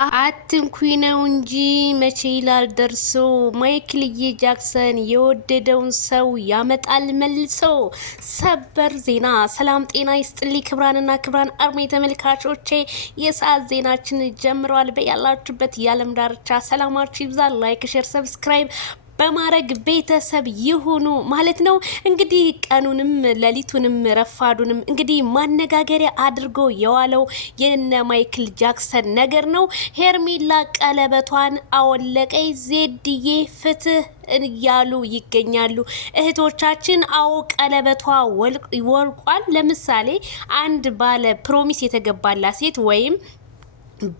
አትንኩኝ ነው እንጂ መቼ ይላል ደርሶ ማይክልዬ ጃክሰን የወደደውን ሰው ያመጣል መልሶ። ሰበር ዜና። ሰላም ጤና ይስጥልኝ ክብራንና ክብራን አርሜ ተመልካቾቼ የሰዓት ዜናችን ጀምሯል። በያላችሁበት የዓለም ዳርቻ ሰላማችሁ ይብዛ። ላይክ፣ ሼር፣ ሰብስክራይብ በማረግ ቤተሰብ ይሁኑ ማለት ነው። እንግዲህ ቀኑንም ሌሊቱንም ረፋዱንም እንግዲህ ማነጋገሪያ አድርጎ የዋለው የነ ማይክል ጃክሰን ነገር ነው። ሄርሜላ ቀለበቷን አወለቀይ፣ ዜድዬ ፍትህ እያሉ ይገኛሉ እህቶቻችን። አዎ ቀለበቷ ወልቋል። ለምሳሌ አንድ ባለ ፕሮሚስ የተገባላት ሴት ወይም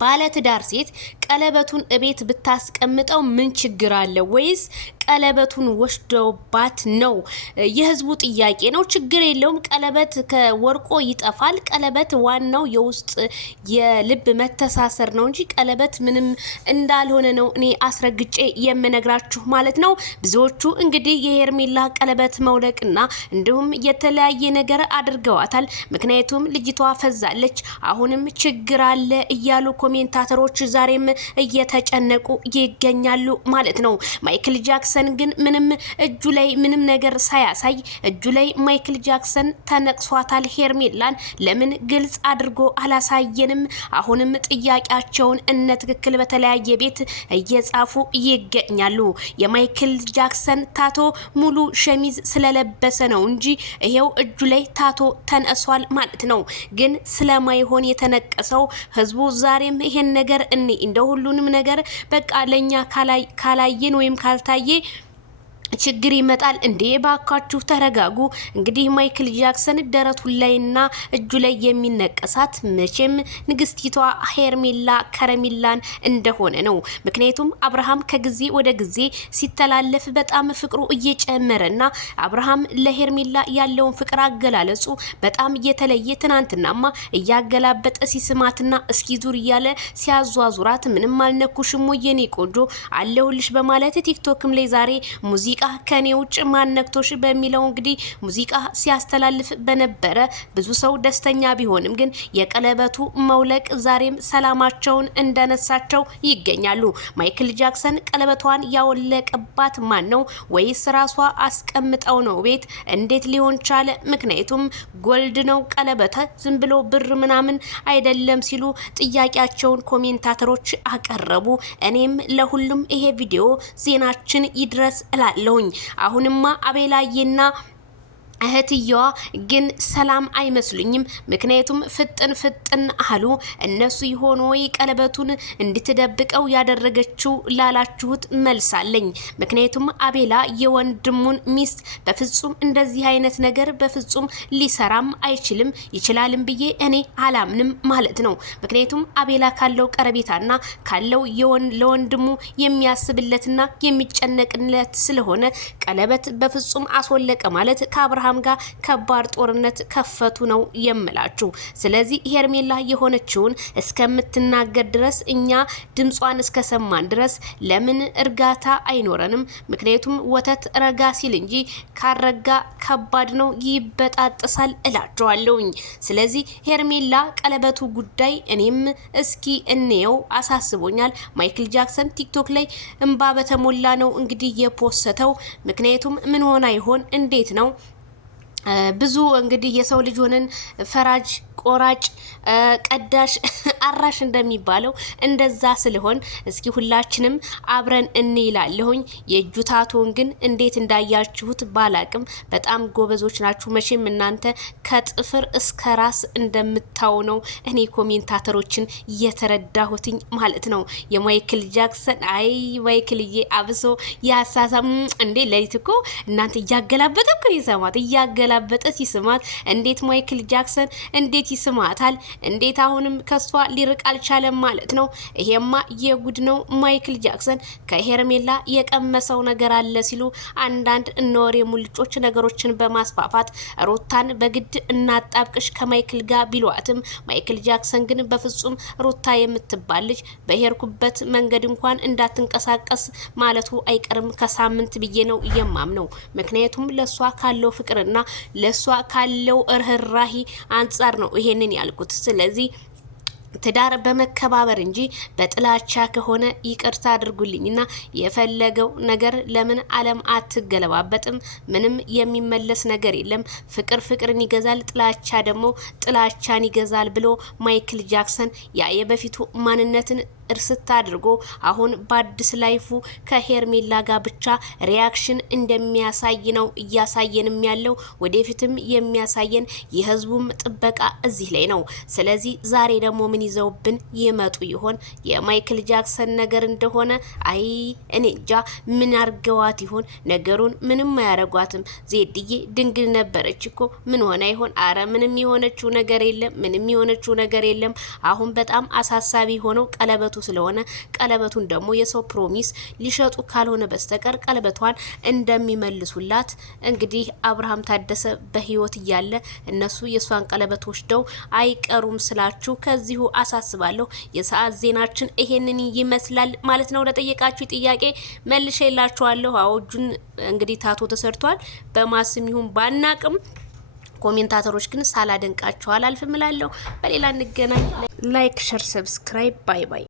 ባለትዳር ሴት ቀለበቱን እቤት ብታስቀምጠው ምን ችግር አለ? ወይስ ቀለበቱን ወስደውባት ነው? የህዝቡ ጥያቄ ነው። ችግር የለውም። ቀለበት ከወርቆ ይጠፋል። ቀለበት ዋናው የውስጥ የልብ መተሳሰር ነው እንጂ ቀለበት ምንም እንዳልሆነ ነው እኔ አስረግጬ የምነግራችሁ ማለት ነው። ብዙዎቹ እንግዲህ የሄርሜላ ቀለበት መውለቅና እንዲሁም የተለያየ ነገር አድርገዋታል። ምክንያቱም ልጅቷ ፈዛለች፣ አሁንም ችግር አለ እያሉ ኮሜንታተሮች ዛሬም እየተጨነቁ ይገኛሉ ማለት ነው። ማይክል ጃክሰን ግን ምንም እጁ ላይ ምንም ነገር ሳያሳይ እጁ ላይ ማይክል ጃክሰን ተነቅሷታል ሄርሜላን። ለምን ግልጽ አድርጎ አላሳየንም? አሁንም ጥያቄያቸውን እነ ትክክል በተለያየ ቤት እየጻፉ ይገኛሉ። የማይክል ጃክሰን ታቶ ሙሉ ሸሚዝ ስለለበሰ ነው እንጂ ይሄው እጁ ላይ ታቶ ተነሷል ማለት ነው። ግን ስለማይሆን የተነቀሰው ህዝቡ ዛሬም ይሄን ነገር እንደ ሁሉንም ነገር በቃ ለኛ ካላየን ወይም ካልታየ ችግር ይመጣል እንዴ? ባካችሁ ተረጋጉ። እንግዲህ ማይክል ጃክሰን ደረቱ ላይና እጁ ላይ የሚነቀሳት መቼም ንግስቲቷ ሄርሜላ ከረሜላን እንደሆነ ነው። ምክንያቱም አብርሃም ከጊዜ ወደ ጊዜ ሲተላለፍ በጣም ፍቅሩ እየጨመረና አብርሃም ለሄርሜላ ያለውን ፍቅር አገላለጹ በጣም የተለየ። ትናንትናማ እያገላበጠ ሲስማትና እስኪ ዙር እያለ ሲያዟዙራት ምንም አልነኩሽም የኔ ቆንጆ አለሁልሽ በማለት ቲክቶክም ላይ ዛሬ ሙዚቃ ከኔ ውጭ ማነክቶሽ በሚለው እንግዲህ ሙዚቃ ሲያስተላልፍ በነበረ ብዙ ሰው ደስተኛ ቢሆንም ግን የቀለበቱ መውለቅ ዛሬም ሰላማቸውን እንደነሳቸው ይገኛሉ። ማይክል ጃክሰን ቀለበቷን ያወለቀባት ማን ነው? ወይስ ራሷ አስቀምጠው ነው ቤት? እንዴት ሊሆን ቻለ? ምክንያቱም ጎልድ ነው ቀለበተ ዝም ብሎ ብር ምናምን አይደለም ሲሉ ጥያቄያቸውን ኮሜንታተሮች አቀረቡ። እኔም ለሁሉም ይሄ ቪዲዮ ዜናችን ይድረስ እላለሁ። አሁንማ አቤላዬና እህትየዋ ግን ሰላም አይመስሉኝም። ምክንያቱም ፍጥን አሉ። እነሱ ይሆኑ ወይ ቀለበቱን እንድትደብቀው ያደረገችው ላላችሁት መልሳለኝ። ምክንያቱም አቤላ የወንድሙን ሚስት በፍጹም እንደዚህ አይነት ነገር በፍጹም ሊሰራም አይችልም። ይችላልም ብዬ እኔ አላምንም ማለት ነው። ምክንያቱም አቤላ ካለው ቀረቤታና ካለው ለወንድሙ የሚያስብለትና የሚጨነቅለት ስለሆነ ቀለበት በፍጹም አስወለቀ ማለት ከአብርሃም ጋር ከባድ ጦርነት ከፈቱ ነው የምላችሁ። ስለዚህ ሄርሜላ የሆነችውን እስከምትናገር ድረስ እኛ ድምጿን እስከሰማን ድረስ ለምን እርጋታ አይኖረንም? ምክንያቱም ወተት ረጋ ሲል እንጂ ካረጋ ከባድ ነው ይበጣጥሳል እላቸዋለሁኝ። ስለዚህ ሄርሜላ ቀለበቱ ጉዳይ እኔም እስኪ እንየው አሳስቦኛል። ማይክል ጃክሰን ቲክቶክ ላይ እንባ በተሞላ ነው እንግዲህ የፖስተው። ምክንያቱም ምን ሆና ይሆን? እንዴት ነው? ብዙ እንግዲህ የሰው ልጅ ሆነን ፈራጅ ቆራጭ ቀዳሽ አራሽ እንደሚባለው እንደዛ ስለሆን እስኪ ሁላችንም አብረን እንይላለሁኝ። የእጁ ታቶን ግን እንዴት እንዳያችሁት ባላቅም በጣም ጎበዞች ናችሁ። መቼም እናንተ ከጥፍር እስከ ራስ እንደምታው ነው እኔ ኮሜንታተሮችን እየተረዳሁትኝ ማለት ነው። የማይክል ጃክሰን አይ ማይክልዬ አብሶ ያሳሳም እንዴ ለሊት እኮ እናንተ እያገላበጠ እኮ ይሰማት እያገላበጠ ሲስማት እንዴት ማይክል ጃክሰን እንዴት ይስማታል? እንዴት አሁንም ከሷ ሊርቅ አልቻለም ማለት ነው? ይሄማ የጉድ ነው። ማይክል ጃክሰን ከሄርሜላ የቀመሰው ነገር አለ ሲሉ አንዳንድ እነወሬ ሙልጮች ነገሮችን በማስፋፋት ሩታን በግድ እናጣብቅሽ ከማይክል ጋር ቢሏትም ማይክል ጃክሰን ግን በፍጹም ሩታ የምትባል ልጅ በሄርኩበት መንገድ እንኳን እንዳትንቀሳቀስ ማለቱ አይቀርም ከሳምንት ብዬ ነው የማምነው። ምክንያቱም ለሷ ካለው ፍቅርና ለሷ ካለው እርህራሂ አንጻር ነው ይሄንን ያልኩት። ስለዚህ ትዳር በመከባበር እንጂ በጥላቻ ከሆነ ይቅርታ አድርጉልኝና የፈለገው ነገር ለምን ዓለም አትገለባበጥም? ምንም የሚመለስ ነገር የለም። ፍቅር ፍቅርን ይገዛል፣ ጥላቻ ደግሞ ጥላቻን ይገዛል ብሎ ማይክል ጃክሰን ያ የበፊቱ ማንነትን እርስት አድርጎ አሁን በአዲስ ላይፉ ከሄርሜላ ጋር ብቻ ሪያክሽን እንደሚያሳይ ነው እያሳየንም ያለው። ወደፊትም የሚያሳየን የህዝቡም ጥበቃ እዚህ ላይ ነው። ስለዚህ ዛሬ ደግሞ ምን ይዘውብን ይመጡ ይሆን? የማይክል ጃክሰን ነገር እንደሆነ አይ እኔ እንጃ ምን አርገዋት ይሆን? ነገሩን ምንም አያረጓትም። ዜድዬ ድንግል ነበረች እኮ ምን ሆነ ይሆን? አረ ምንም የሆነችው ነገር የለም። ምንም የሆነችው ነገር የለም። አሁን በጣም አሳሳቢ ሆነው ቀለበቱ ስለሆነ ቀለበቱን ደግሞ የሰው ፕሮሚስ ሊሸጡ ካልሆነ በስተቀር ቀለበቷን እንደሚመልሱላት እንግዲህ አብርሃም ታደሰ በህይወት እያለ እነሱ የሷን ቀለበት ወስደው አይቀሩም ስላችሁ ከዚሁ አሳስባለሁ። የሰዓት ዜናችን ይሄንን ይመስላል ማለት ነው። ለጠየቃችሁ ጥያቄ መልሼላችኋለሁ። አውጁን እንግዲህ ታቶ ተሰርቷል። በማስም ይሁን ባናቅም ኮሜንታተሮች ግን ሳላደንቃችሁ አላልፍም እላለሁ። በሌላ እንገናኝ። ላይክ፣ ሸር፣ ሰብስክራይብ። ባይ ባይ።